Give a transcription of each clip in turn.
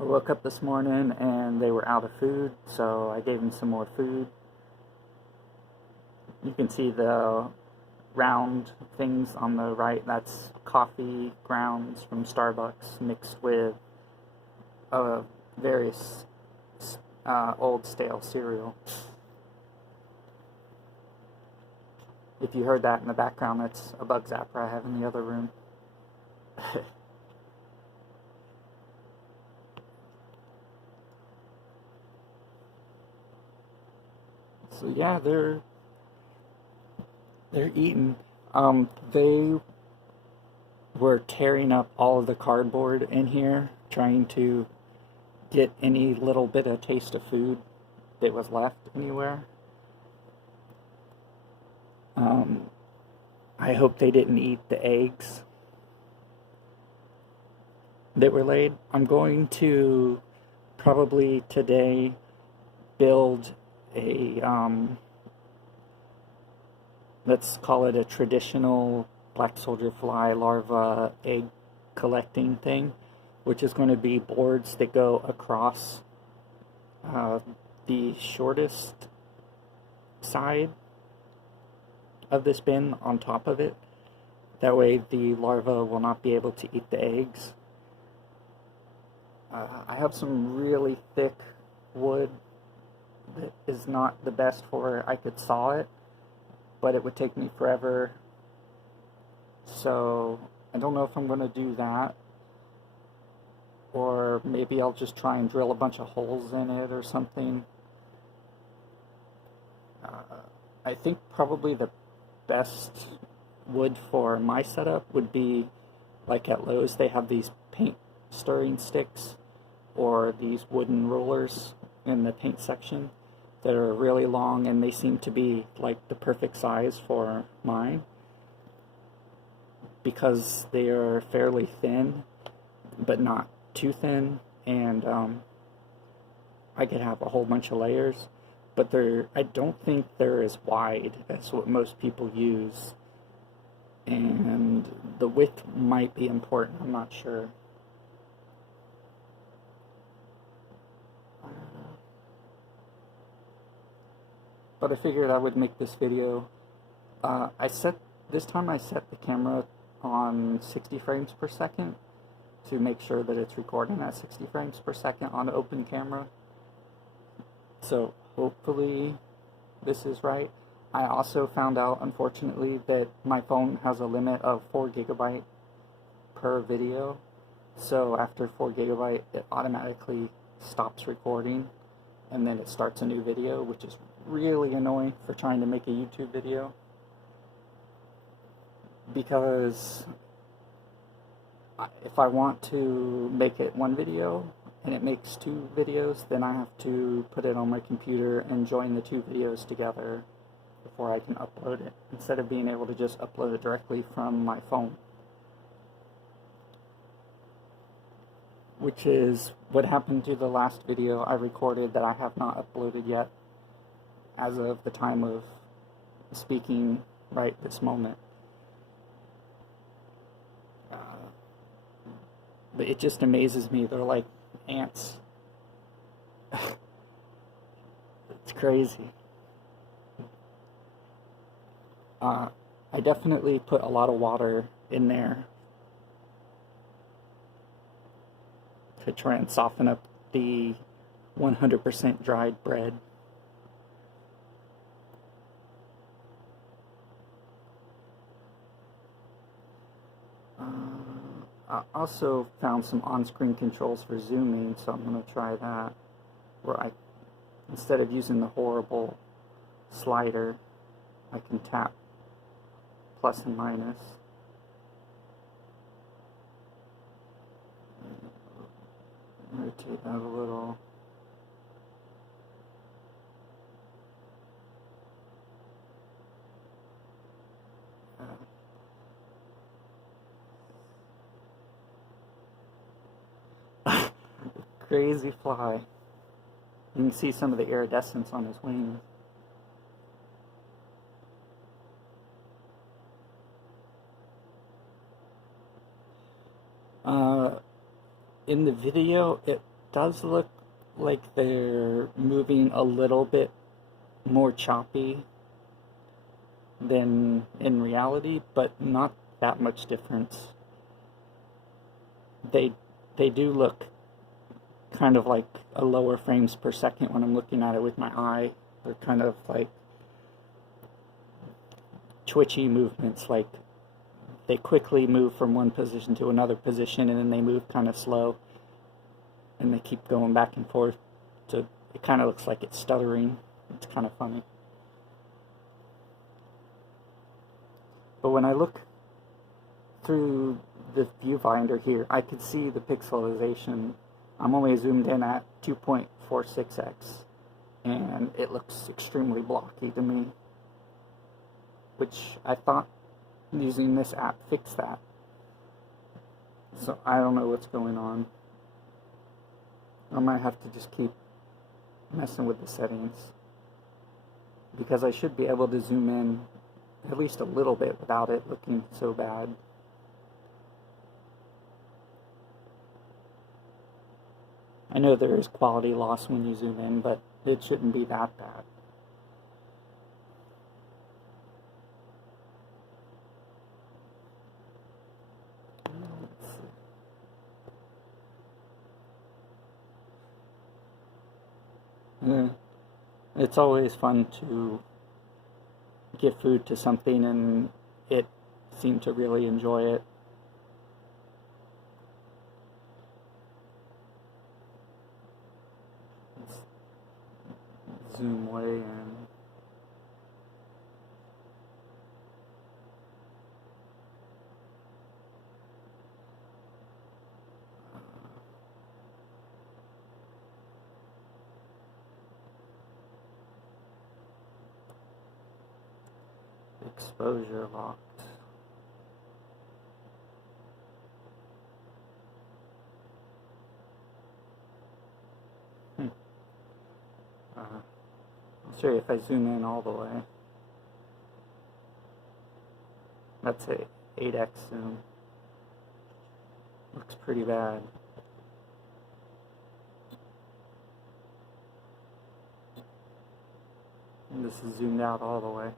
I woke up this morning and they were out of food, so I gave them some more food. You can see the round things on the right. That's coffee grounds from Starbucks mixed with various old stale cereal. If you heard that in the background, that's a bug zapper I have in the other room. So yeah, they're eating. They were tearing up all of the cardboard in here, trying to get any little bit of taste of food that was left anywhere. I hope they didn't eat the eggs that were laid. I'm going to probably today build a let's call it a traditional black soldier fly larva egg collecting thing, which is going to be boards that go across the shortest side of this bin on top of it. That way the larva will not be able to eat the eggs. I have some really thick wood that is not the best for it. I could saw it, but it would take me forever. So I don't know if I'm going to do that, or maybe I'll just try and drill a bunch of holes in it or something. I think probably the best wood for my setup would be like at Lowe's. They have these paint stirring sticks or these wooden rollers in the paint section that are really long, and they seem to be like the perfect size for mine because they are fairly thin but not too thin, and I could have a whole bunch of layers, but I don't think they're as wide as what most people use, and the width might be important, I'm not sure. But I figured I would make this video. This time I set the camera on 60 frames per second to make sure that it's recording at 60 frames per second on an open camera. So hopefully this is right. I also found out, unfortunately, that my phone has a limit of 4 GB per video. So after 4 GB, it automatically stops recording and then it starts a new video, which is really annoying for trying to make a YouTube video, because if I want to make it one video and it makes 2 videos, then I have to put it on my computer and join the 2 videos together before I can upload it, instead of being able to just upload it directly from my phone, which is what happened to the last video I recorded that I have not uploaded yet as of the time of speaking right this moment. But it just amazes me. They're like ants. It's crazy. I definitely put a lot of water in there to try and soften up the 100% dried bread. I also found some on-screen controls for zooming, so I'm going to try that, where instead of using the horrible slider, I can tap plus and minus. Rotate that a little. Crazy fly. You can see some of the iridescence on his wings. In the video, it does look like they're moving a little bit more choppy than in reality, but not that much difference. They do look kind of like a lower frames per second when I'm looking at it with my eye. They're kind of like twitchy movements, like they quickly move from one position to another position and then they move kind of slow and they keep going back and forth. So it kind of looks like it's stuttering. It's kind of funny. But when I look through the viewfinder here, I can see the pixelization. I'm only zoomed in at 2.46x, and it looks extremely blocky to me, which I thought using this app fixed that. So I don't know what's going on. I might have to just keep messing with the settings, because I should be able to zoom in at least a little bit without it looking so bad. I know there is quality loss when you zoom in, but it shouldn't be that bad. Yeah. It's always fun to give food to something and it seemed to really enjoy it. Let's zoom way in. Exposure locked. I'll show you if I zoom in all the way. That's a 8x zoom. Looks pretty bad. And this is zoomed out all the way.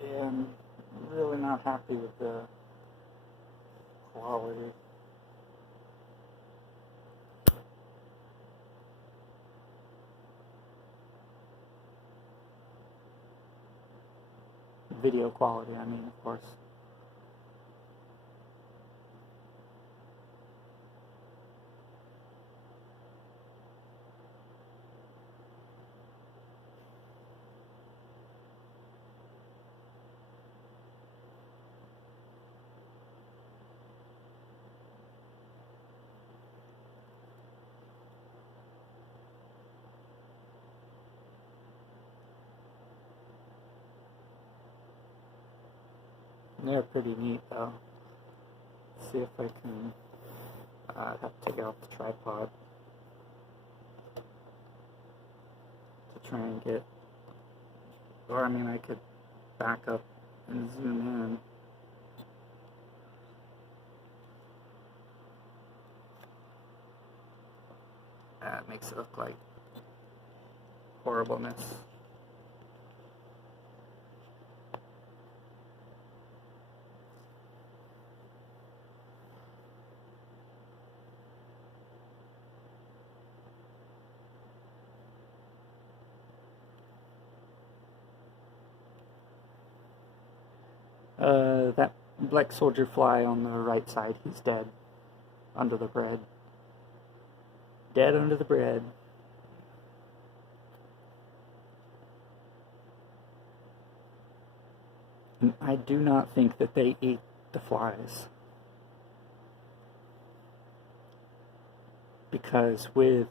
Yeah, I'm really not happy with the quality. Video quality, I mean, of course. They're pretty neat, though. Let's see if I can have to take out the tripod to try and get, or I mean, I could back up and zoom in. That makes it look like horribleness. That black soldier fly on the right side, he's dead. Under the bread. Dead under the bread. And I do not think that they eat the flies. Because with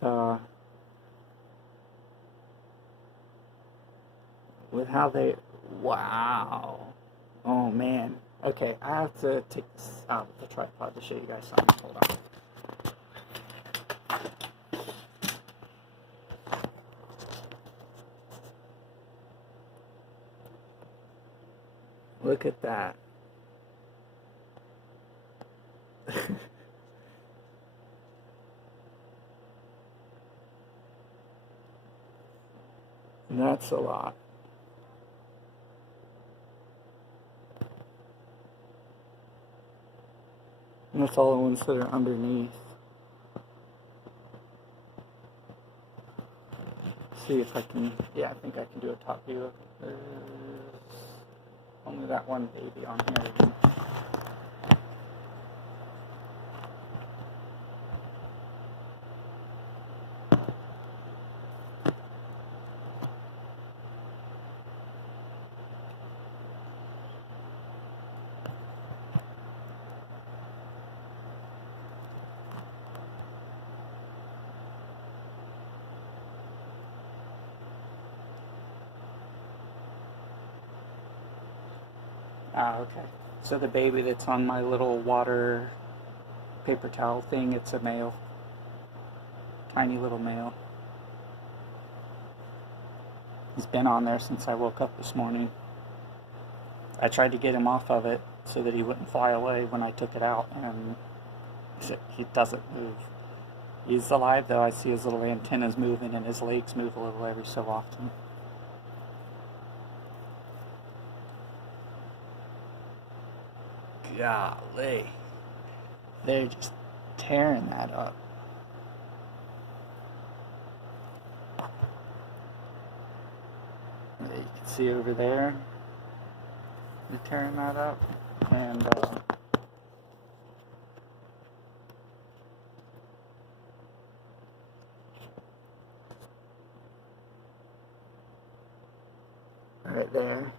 with how they, wow. Oh man. Okay, I have to take this out of the tripod to show you guys something. Hold on. Look at that. That's a lot. And that's all the ones that are underneath. See if I can, yeah, I think I can do a top view. There's only that one baby on here again. Ah, okay. So the baby that's on my little water paper towel thing, it's a male. Tiny little male. He's been on there since I woke up this morning. I tried to get him off of it so that he wouldn't fly away when I took it out, and he doesn't move. He's alive though. I see his little antennas moving and his legs move a little every so often. Golly. They're just tearing that up. You can see over there, they're tearing that up. And right there,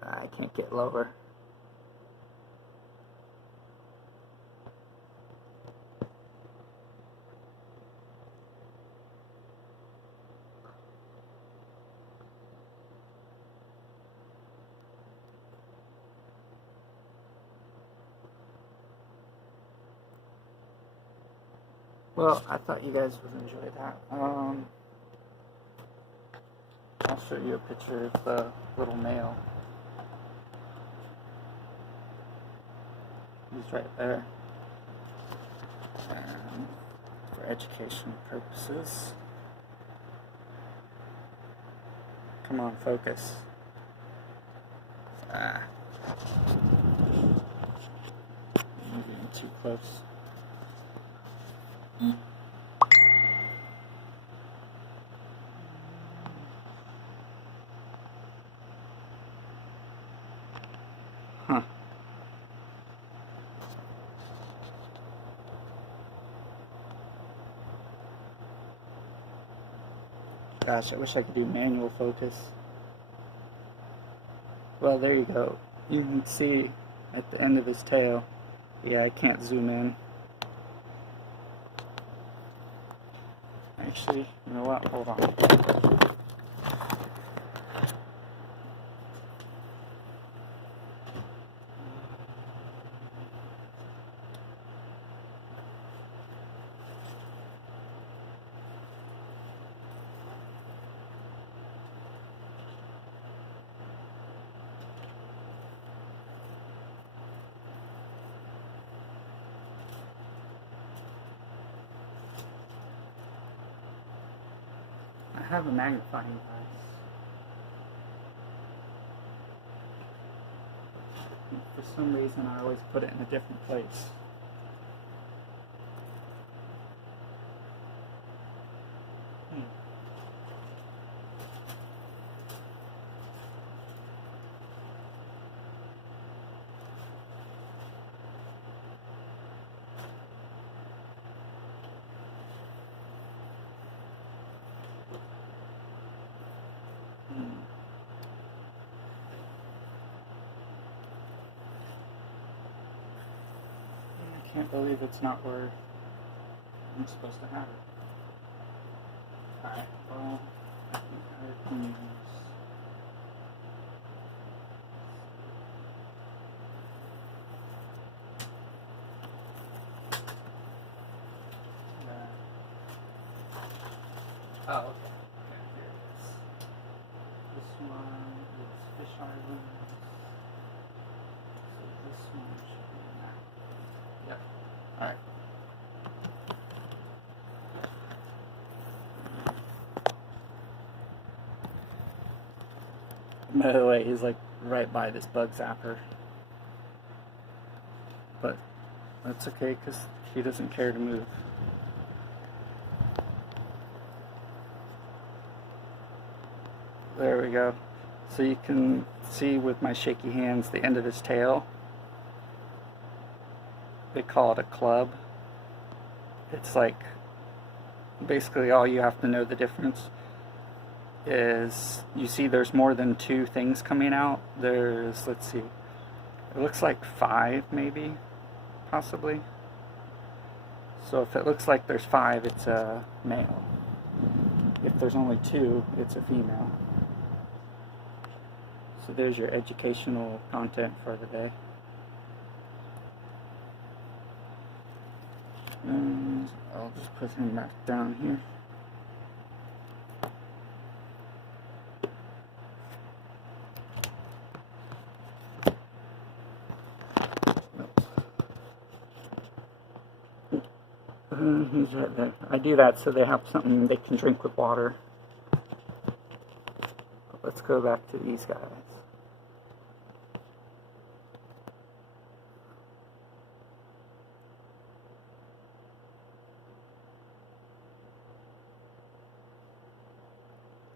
I can't get lower. Well, I thought you guys would enjoy that. I'll show you a picture of the little male. He's right there. And for education purposes. Come on, focus. Ah. I'm getting too close. Huh. Gosh, I wish I could do manual focus. Well, there you go. You can see at the end of his tail. Yeah, I can't zoom in. Actually, you know what? Hold on. I have a magnifying glass. For some reason, I always put it in a different place. I can't believe it's not where I'm supposed to have it. Alright, well, I think I can Oh, okay. Okay, here it is. This one is Fish Islands. So this one should be in that. Yep. Alright. By the way, he's like right by this bug zapper. But that's okay because he doesn't care to move. There we go. So you can see with my shaky hands the end of his tail. They call it a club. It's like basically all you have to know the difference is you see there's more than 2 things coming out. There's, let's see, it looks like 5 maybe, possibly. So if it looks like there's 5, it's a male. If there's only 2, it's a female. So there's your educational content for the day. And I'll just put him back down here. He's right there. I do that so they have something they can drink with water. Let's go back to these guys.